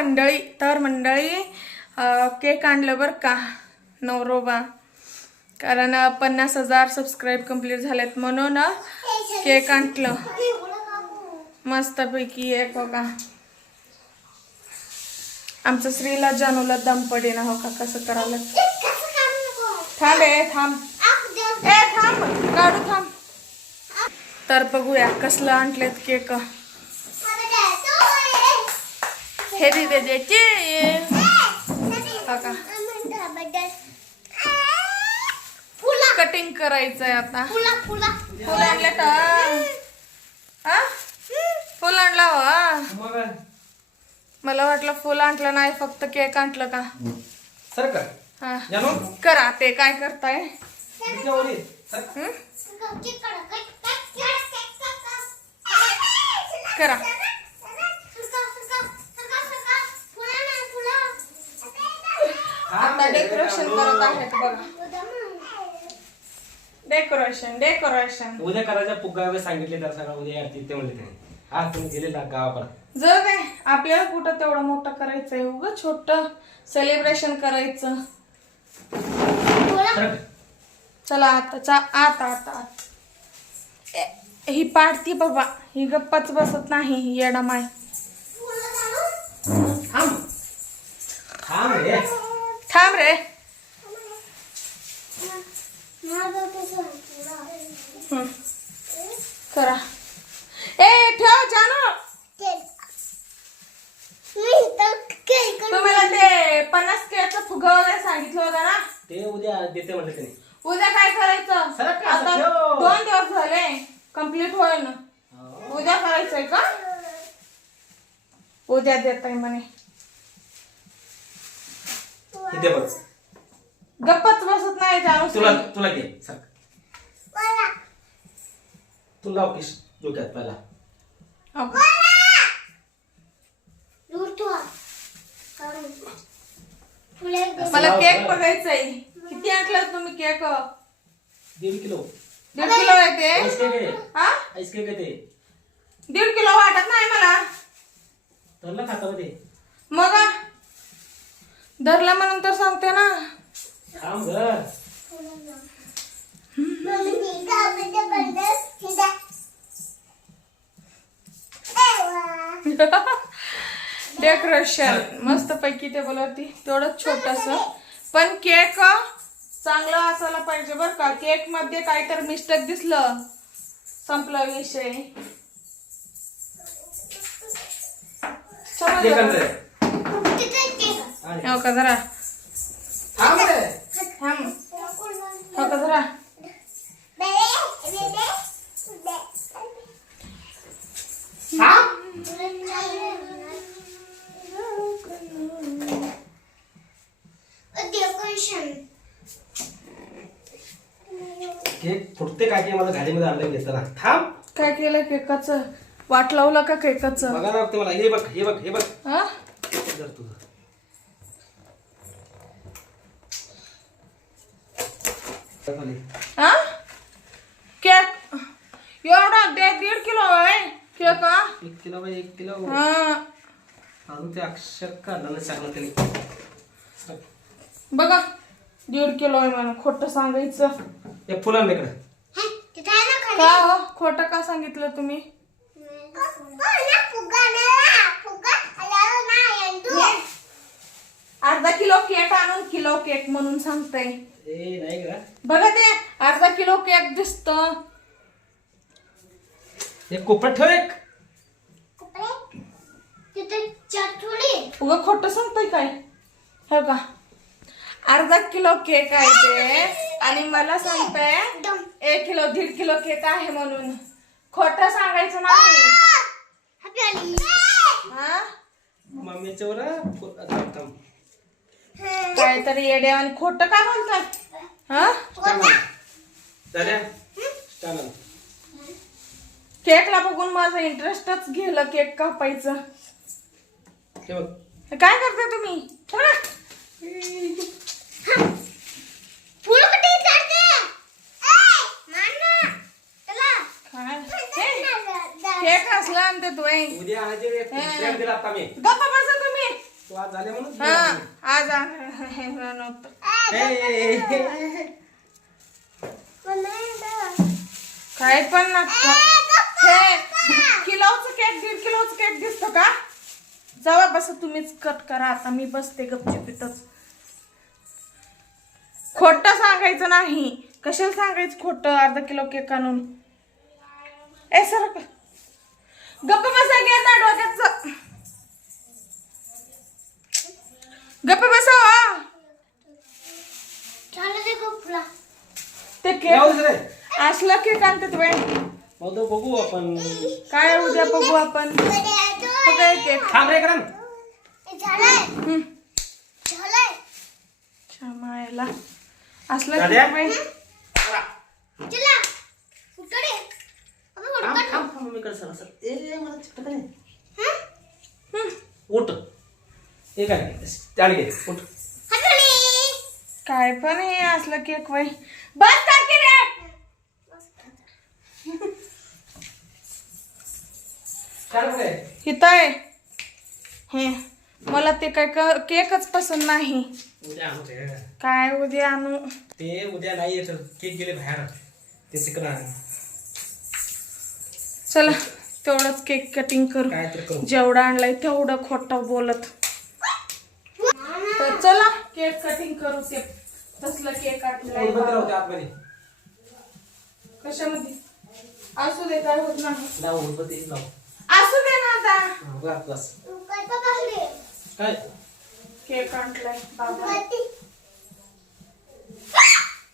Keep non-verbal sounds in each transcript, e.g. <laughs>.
मंडळी तर मंडळी केक आणलं बरं का? नवरोबा. कारण पन्नास हजार सबस्क्राईब कंप्लीट झालेत म्हणून केक आणलं. मस्तपैकी एक हो का आमचं श्रीला जानूला दम पडे ना हो का? कसं करायला? थांब ए थांब. ए थांब. काढू थांब. तर बघूया कसलं आणलेत केक. हे दे दे दे का कटिंग करायचंय आता. फुल आणले का हा? फुल आणला हो मग मला वाटलं फुल आणलं नाही फक्त केक आणलं का? सर का हा. जानू करा ते काय करताय? करा. आता डेकोरेशन करत आहेत बघा. डेकोरेशन डेकोरेशन उद्या करायच्या पुग्गा वगैरे सांगितले तर सगळं उद्या येतील ते म्हणले त्याने आज तुम्ही गेलेला गावाकडे. जर काय आपल्याला कुठं तेवढं मोठं करायचंय उग छोट. सेलिब्रेशन करायचं. चला. आता चा आता आता आता. ए, ही पाडती बाबा ही गप्पाच बसत नाही ही येडा माय. थांब. थांब रे थांब रे. हं. करा. ए ठेव जानू. तुम्हाला ते पन्नास केळचं फुगा वगैरे सांगितलं होतं ना? ते उद्या देते म्हणले त्याने. उद्या काय करायचं? सरक का आता असं ठेव? दोन दिवस झाले. कंप्लीट होईल. ना उद्या करायचंय का? उद्या देत आहे म्हणे. इथे बघ. गप्पच बसत नाही जानू तुला तुला घे सर. तू लाव किस डोक्यात पहिला. अगं. मला केक बघायचंय. किती आणलं तुम्ही केक? दीड किलो. दीड किलो आहे ते? आईस केक आहे. हा? आईस केक आहे ते. दीड किलो वाटत नाही मला. धरलं खाता मध्ये मग? धरला म्हणून तर सांगते ना. डेकोरेशन <laughs> मस्त पैकी ते बोलवती तेवढं छोटस. पण केक चांगलं असायला पाहिजे बर का. केकमध्ये काहीतरी मिस्टेक दिसलं. संपला विषय केक समजलं? आणतोय. आणि- हो का जरा? थांब रे. थांब. हो का जरा? केक फुटते काय ते मला घालीमध्ये आणलं घेताना थांब. काय केलं केकाचं? वाट लावलं का केकाचं? बघा ना ते मला. हे बघ हे बघ हे बघ. हा? जर तुझं. हा? केक. एवढा दे दीड किलो आहे केक हा? एक किलो बाई एक किलो. हा. अजून ते अक्षर काढलं नाही सांगलं त्याने बघा दीड किलो आहे मला खोटं सांगायचं. हे फुलं इकडे का हो? खोटं का सांगितलं तुम्ही अर्धा किलो केक आणून किलो केक म्हणून सांगते. ए नाही का? बघा ते अर्धा किलो केक दिसत. कोपऱ्यात ठेव एक. उगा खोटं सांगतोय काय? हो का अर्धा किलो केक आहे ते. आणि मला सांगताय एक किलो दीड किलो केक आहे म्हणून. खोटं सांगायचं नाही. हा? मम्मीच्या काहीतरी येड्या आणि खोटं का हा? आण. आण. केकला बघून माझं इंटरेस्टच गेलं केक कापायचं. बघ. काय करताय तुम्ही. काय? हे, केक असला आणते तू हा. मी. गप्पा बसा. तुम्ही तू आज झाले म्हणून हा आज आणलं नव्हतं. काय पण ना किलोचं केक दीड किलोचं केक दिसतो का? जावा बस तुम्हीच कट करा. आता मी बसते गपचिपीतच. खोट सांगायचं नाही. कशाला सांगायचं खोट? अर्धा किलो केक आणून. ए सर गप्प बसा घ्या डोक्याच गप्प बसा. हो. ते जाऊ केक रे. असला केक आणतात बाई. तो बघू आपण. काय उद्या बघू आपण? बघा एक केक थांब रे करण. असला दाद्या? केक बाई. थांब थांब थांब मी कर सर सर ए मला चिकटत नाही उठ. हे काय चाल घे. उठ. काय पण हे असलं केक बाई. बस कर की रे. चाल काय इथं आहे. हे मला ते काय केकच पसंत नाही. उद्या आणू ते काय उद्या आणू? ते उद्या नाही येत. केक गेले बाहेर. ते चिकन चला तेवढंच केक कटिंग करू. काय तर करू. जेवढं आणलंय तेवढं खोटं बोलत. तर चला. केक कटिंग करू ते. तसलं केक आतमध्ये कशामध्ये? असू दे काय होत नाही. लाव उदबत्ती लाव. असू दे ना आता. हा, बस बस. काय? केक आणलाय बाबा.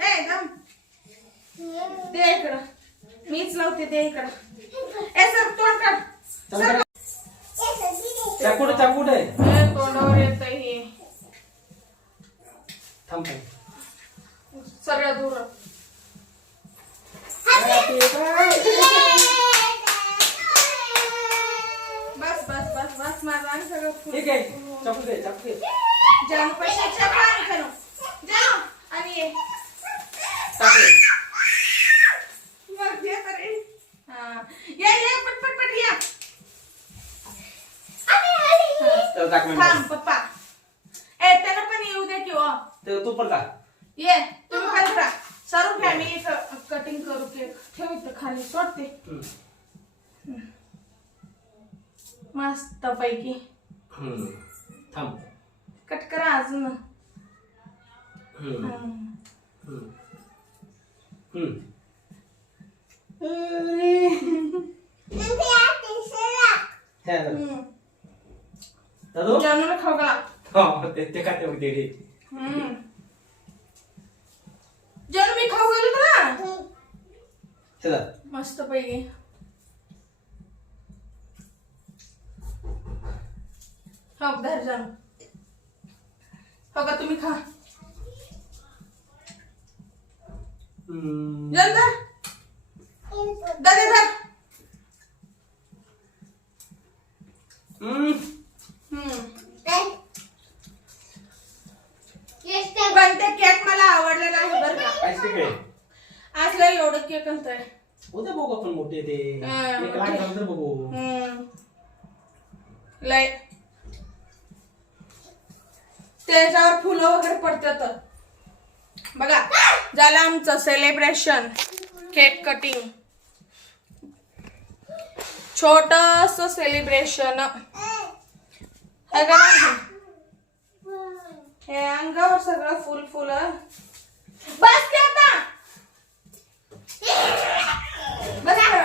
ए थांब. दे इकडं. मीच लावते दे इकडं. बस बस बस बस माझं आणि सगळं फुल. ठीक आहे चाकू दे चाकू दे जाम पैशाच्या पाणी करू जाम आणि ये चाकू दे. मग ये तर ये. हा. या या पट पट पट या तर टाक मॅम. थांब पप्पा ए त्याला पण येऊ दे की हो तर तू पण का ये तुम्ही पण करा सर्व फॅमिली कटिंग करू केक ठेव इथं खाली सोडते मस्त पैकी थांब कट करा अजून हम्म. हम्म. हम्म. हम्म. हे आलं. हम्म. दादू जानूला खाऊ घाला हा, ते ते काय दे रे. हम्म. जानू मी खाऊ घालू तुला? चला. मस्त पैकी. हो जानू हो का तुम्ही खा. हम्म. जल धर दादे धर हम्म. हम्म. पण ते केक मला आवडलं नाही बरं का आईस्क्रीम आहे असलं एवढं केक आणतोय उद्या बघू आपण मोठे ते. हा, एक बघू. हम्म. लय. त्याच्यावर फुलं वगैरे पडतात. बघा झालं आमचं सेलिब्रेशन केक कटिंग छोटस सेलिब्रेशन हे अंगावर सगळं फुल फुल बस आता.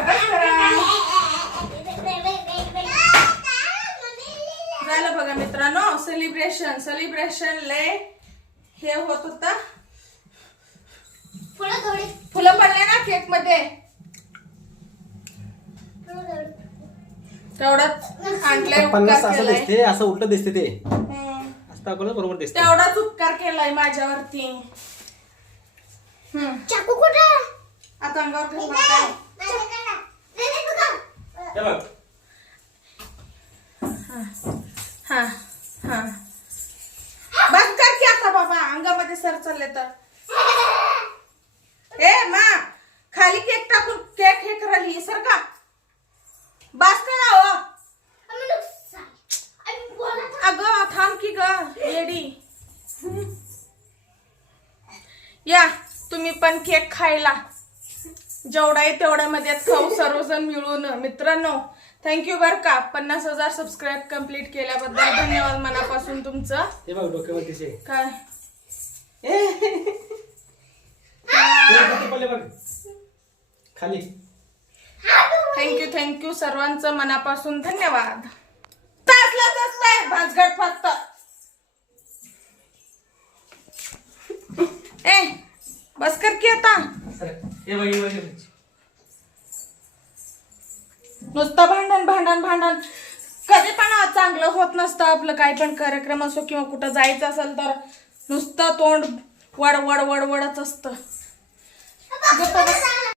करा झालं बघा मित्रांनो सेलिब्रेशन सेलिब्रेशन लय हे होत होत. फुलं पडले ना केकमध्ये? तेवढाच आणलंय असं केलाय दिसते असं उलट दिसते ते. बरोबर दिसते. तेवढाच उपकार केलाय माझ्यावरती. चाकू कुठं? आता अंगावर घालणार हे बघ कर की आता बाबा अंगामध्ये सर चालले तर. ए मा खाली केक टाकून केक हे करायली सर का? बस करा हो अगं थांब लेडी या तुम्ही पण केक खायला. जेवढा आहे तेवढ्यामध्ये खाऊ सर्वजण मिळून. मित्रांनो थँक्यू बर का. पन्नास हजार सबस्क्राईब कंप्लीट केल्याबद्दल धन्यवाद मनापासून तुमचं. हे बघ काय? खाली. थँक्यू थँक्यू सर्वांचं मनापासून धन्यवाद. भाजगट फक्त. ए बस कर की आता? नुसतं भांडण भांडण भांडण. कधी पण चांगलं होत नसतं आपलं काही पण कार्यक्रम असो किंवा कुठं जायचं असेल तर नुसतं तोंड वड वड वड वडच असतं.